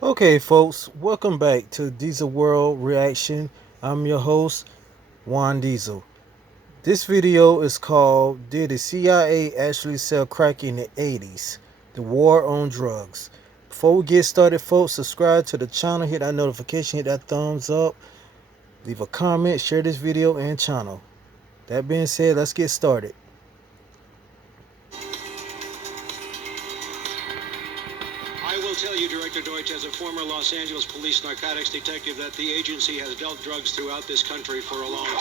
Okay, folks, welcome back to Diesel World Reaction. I'm your host, Juan Diesel. This video is called Did the CIA Actually Sell Crack in the 80s? The War on Drugs. Before we get started, folks, subscribe to the channel, hit that notification, hit that thumbs up, leave a comment, share this video and channel. That being said, let's get started. I will tell you, Director Deutsch, as a former Los Angeles police narcotics detective, that the agency has dealt drugs throughout this country for a long time.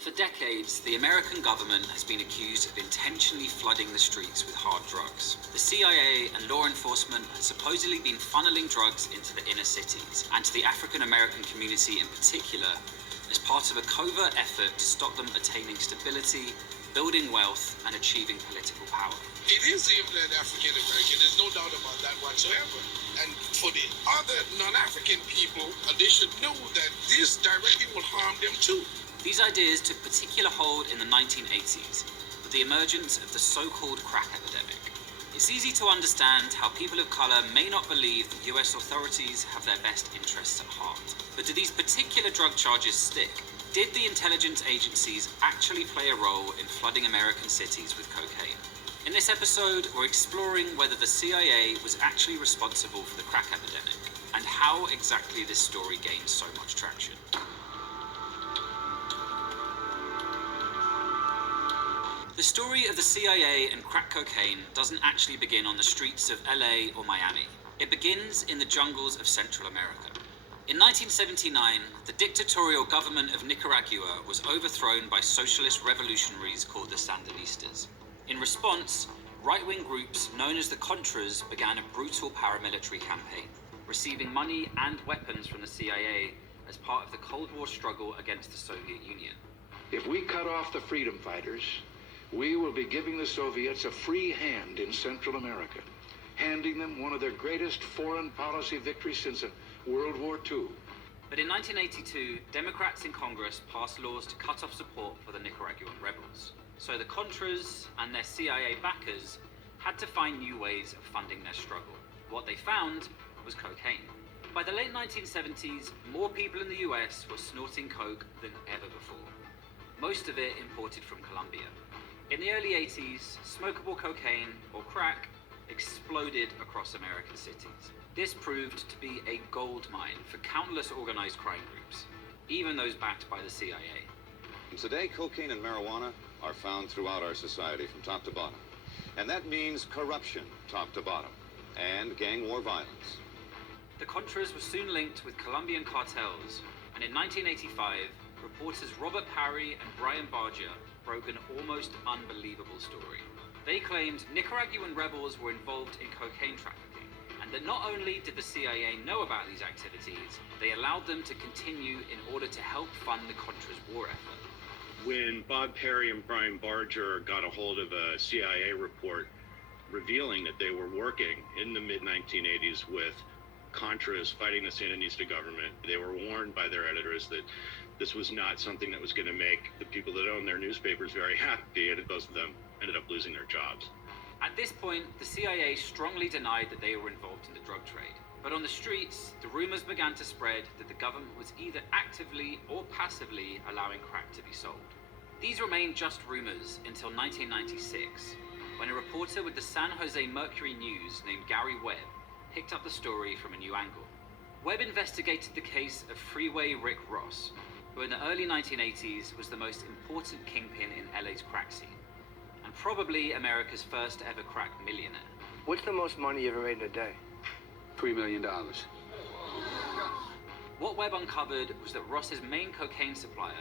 For decades, the American government has been accused of intentionally flooding the streets with hard drugs. The CIA and law enforcement have supposedly been funneling drugs into the inner cities, and to the African American community in particular, as part of a covert effort to stop them attaining stability, building wealth, and achieving political power. It is aimed at African American, there's no doubt about that whatsoever. And for the other non-African people, they should know that this directly will harm them too. These ideas took particular hold in the 1980s, with the emergence of the so-called crack epidemic. It's easy to understand how people of color may not believe that US authorities have their best interests at heart. But do these particular drug charges stick? Did the intelligence agencies actually play a role in flooding American cities with cocaine? In this episode, we're exploring whether the CIA was actually responsible for the crack epidemic, and how exactly this story gained so much traction. The story of the CIA and crack cocaine doesn't actually begin on the streets of LA or Miami. It begins in the jungles of Central America. In 1979, the dictatorial government of Nicaragua was overthrown by socialist revolutionaries called the Sandinistas. In response, right-wing groups known as the Contras began a brutal paramilitary campaign, receiving money and weapons from the CIA as part of the Cold War struggle against the Soviet Union. If we cut off the freedom fighters, we will be giving the Soviets a free hand in Central America, handing them one of their greatest foreign policy victories since World War II. But in 1982, Democrats in Congress passed laws to cut off support for the Nicaraguan rebels. So the Contras and their CIA backers had to find new ways of funding their struggle. What they found was cocaine. By the late 1970s, more people in the US were snorting coke than ever before. Most of it imported from Colombia. In the early 80s, smokable cocaine, or crack, exploded across American cities. This proved to be a gold mine for countless organized crime groups, even those backed by the CIA. Today, cocaine and marijuana are found throughout our society from top to bottom. And that means corruption, top to bottom, and gang war violence. The Contras were soon linked with Colombian cartels, and in 1985, reporters Robert Parry and Brian Barger broke an almost unbelievable story. They claimed Nicaraguan rebels were involved in cocaine trafficking, and that not only did the CIA know about these activities, they allowed them to continue in order to help fund the Contras' war effort. When Bob Perry and Brian Barger got a hold of a CIA report revealing that they were working in the mid-1980s with Contras fighting the Sandinista government, they were warned by their editors that this was not something that was going to make the people that own their newspapers very happy, and most of them ended up losing their jobs. At this point, the CIA strongly denied that they were involved in the drug trade. But on the streets, the rumors began to spread that the government was either actively or passively allowing crack to be sold. These remained just rumors until 1996, when a reporter with the San Jose Mercury News named Gary Webb picked up the story from a new angle. Webb investigated the case of Freeway Rick Ross, who in the early 1980s was the most important kingpin in LA's crack scene, and probably America's first ever crack millionaire. What's the most money you ever made in a day? $3 million. What Webb uncovered was that Ross's main cocaine supplier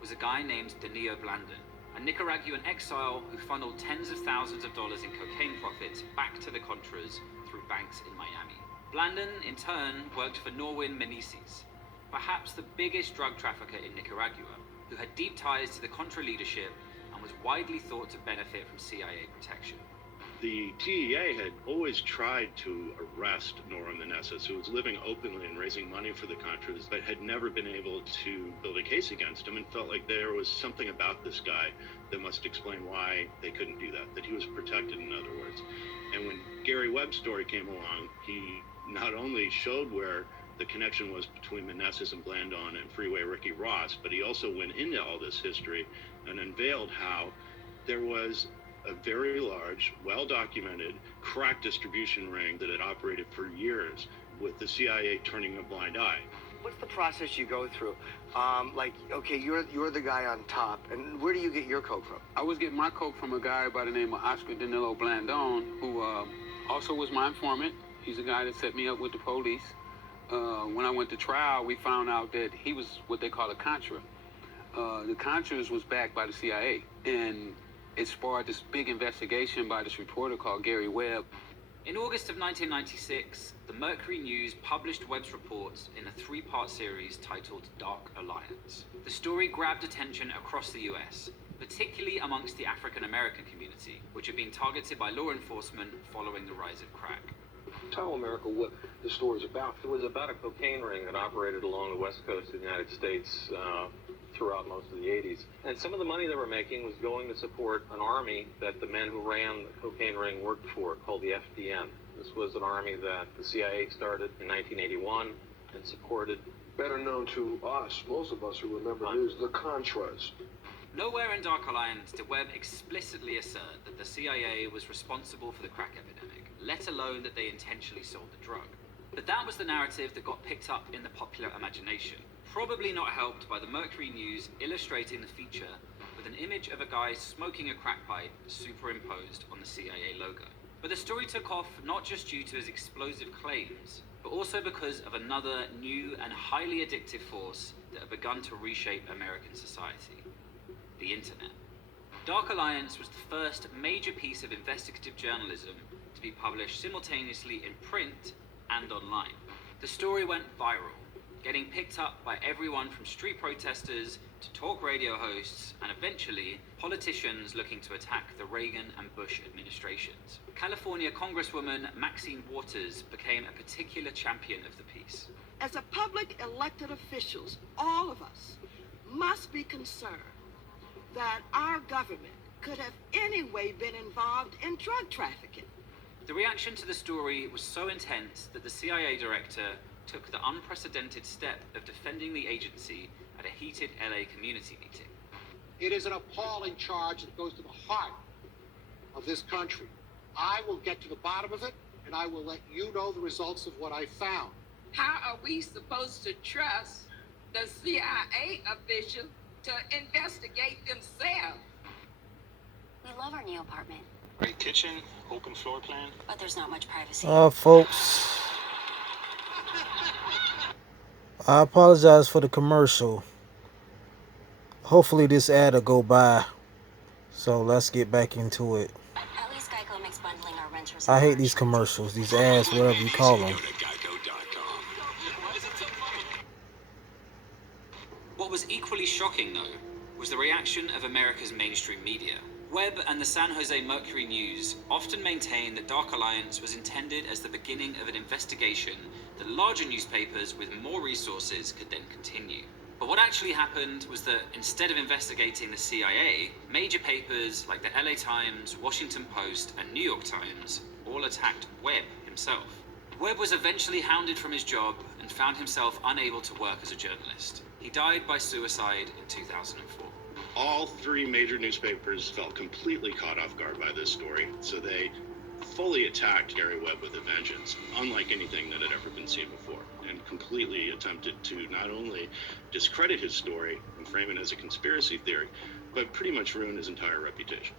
was a guy named Danilo Blandon, a Nicaraguan exile who funneled tens of thousands of dollars in cocaine profits back to the Contras through banks in Miami. Blandon, in turn, worked for Norwin Menezes, perhaps the biggest drug trafficker in Nicaragua, who had deep ties to the Contra leadership and was widely thought to benefit from CIA protection. The DEA had always tried to arrest Nora Meneses, who was living openly and raising money for the Contras, but had never been able to build a case against him, and felt like there was something about this guy that must explain why they couldn't do that he was protected, in other words. And when Gary Webb's story came along, he not only showed where the connection was between Manassas and Blandon and Freeway Ricky Ross, but he also went into all this history and unveiled how there was a very large, well-documented crack distribution ring that had operated for years, with the CIA turning a blind eye. What's the process you go through? Okay, you're the guy on top, and where do you get your coke from? I was getting my coke from a guy by the name of Oscar Danilo Blandon, who also was my informant. He's the guy that set me up with the police. When I went to trial, we found out that he was what they call a Contra. The Contras was backed by the CIA, and it sparked this big investigation by this reporter called Gary Webb. In August of 1996, the Mercury News published Webb's reports in a three-part series titled Dark Alliance. The story grabbed attention across the US, particularly amongst the African-American community, which had been targeted by law enforcement following the rise of crack. Tell America what the story's about. It was about a cocaine ring that operated along the west coast of the United States throughout most of the 80s. And some of the money they were making was going to support an army that the men who ran the cocaine ring worked for, called the FDN. This was an army that the CIA started in 1981 and supported. Better known to us, most of us who remember news, the Contras. Nowhere in Dark Alliance did Webb explicitly assert that the CIA was responsible for the crack epidemic, let alone that they intentionally sold the drug. But that was the narrative that got picked up in the popular imagination, probably not helped by the Mercury News illustrating the feature with an image of a guy smoking a crack pipe superimposed on the CIA logo. But the story took off not just due to his explosive claims, but also because of another new and highly addictive force that had begun to reshape American society: the internet. Dark Alliance was the first major piece of investigative journalism to be published simultaneously in print and online. The story went viral, getting picked up by everyone from street protesters to talk radio hosts and eventually politicians looking to attack the Reagan and Bush administrations. California Congresswoman Maxine Waters became a particular champion of the piece. As a public elected officials, all of us must be concerned that our government could have anyway been involved in drug trafficking. The reaction to the story was so intense that the CIA director took the unprecedented step of defending the agency at a heated LA community meeting. It is an appalling charge that goes to the heart of this country. I will get to the bottom of it, and I will let you know the results of what I found. How are we supposed to trust the CIA official to investigate themselves? We love our new apartment. Great kitchen, open floor plan. But there's not much privacy. Folks, I apologize for the commercial. Hopefully this ad will go by. So let's get back into it. At least Geico makes bundling our renters. I hate these commercials, these ads, whatever you call them. What was equally shocking, though, was the reaction of America's mainstream media. Webb and the San Jose Mercury News often maintained that Dark Alliance was intended as the beginning of an investigation that larger newspapers with more resources could then continue. But what actually happened was that instead of investigating the CIA, major papers like the LA Times, Washington Post, and New York Times all attacked Webb himself. Webb was eventually hounded from his job and found himself unable to work as a journalist. He died by suicide in 2004. All three major newspapers felt completely caught off guard by this story, so they fully attacked Gary Webb with a vengeance, unlike anything that had ever been seen before, and completely attempted to not only discredit his story and frame it as a conspiracy theory, but pretty much ruin his entire reputation.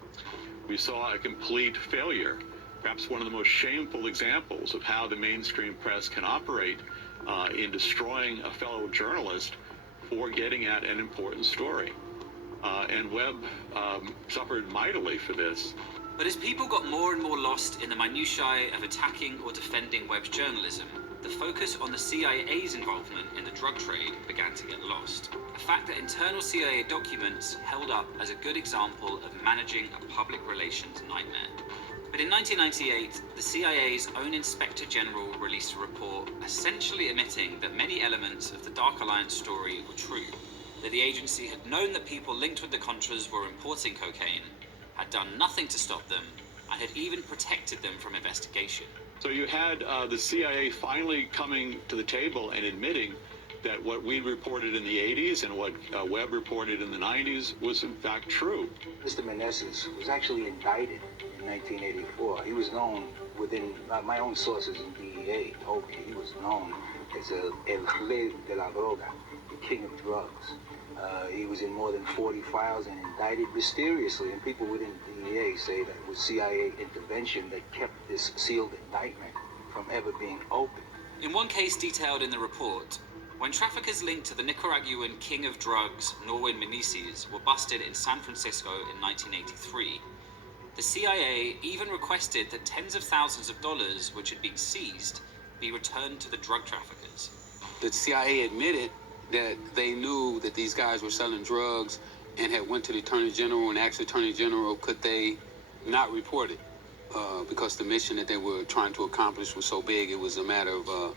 We saw a complete failure, perhaps one of the most shameful examples of how the mainstream press can operate in destroying a fellow journalist for getting at an important story. And Webb suffered mightily for this. But as people got more and more lost in the minutiae of attacking or defending Webb's journalism, the focus on the CIA's involvement in the drug trade began to get lost. A fact that internal CIA documents held up as a good example of managing a public relations nightmare. But in 1998, the CIA's own Inspector General released a report essentially admitting that many elements of the Dark Alliance story were true. That the agency had known that people linked with the Contras were importing cocaine, had done nothing to stop them, and had even protected them from investigation. So you had the CIA finally coming to the table and admitting that what we reported in the 80s and what Webb reported in the 90s was in fact true. Mr. Meneses was actually indicted in 1984. He was known within my own sources in DEA told me he was known as El Rey de la Droga, the king of drugs. He was in more than 40 files and indicted mysteriously, and people within DEA say that it was CIA intervention that kept this sealed indictment from ever being opened. In one case detailed in the report, when traffickers linked to the Nicaraguan king of drugs, Norwin Meneses, were busted in San Francisco in 1983, the CIA even requested that tens of thousands of dollars which had been seized be returned to the drug traffickers. The CIA admitted that they knew that these guys were selling drugs and had went to the Attorney General and asked the Attorney General could they not report it because the mission that they were trying to accomplish was so big. It was a matter of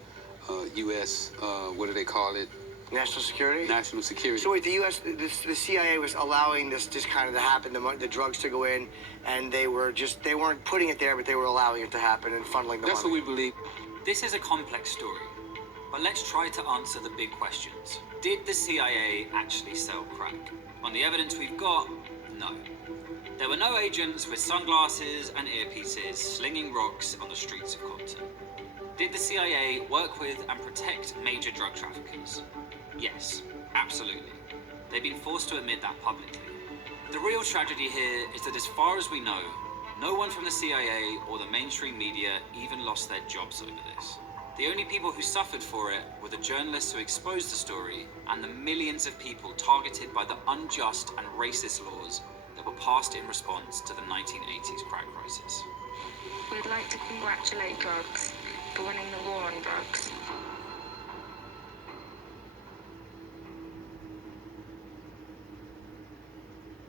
U.S. What do they call it? National security? National security. So wait, the CIA was allowing this just kind of to happen, the drugs to go in, and they weren't putting it there, but they were allowing it to happen and funneling the That's money. what we believe. This is a complex story, but let's try to answer the big questions. Did the CIA actually sell crack? On the evidence we've got, no. There were no agents with sunglasses and earpieces slinging rocks on the streets of Compton. Did the CIA work with and protect major drug traffickers? Yes, absolutely. They've been forced to admit that publicly. The real tragedy here is that as far as we know, no one from the CIA or the mainstream media even lost their jobs over this. The only people who suffered for it were the journalists who exposed the story and the millions of people targeted by the unjust and racist laws that were passed in response to the 1980s crack crisis. We'd like to congratulate drugs for winning the war on drugs.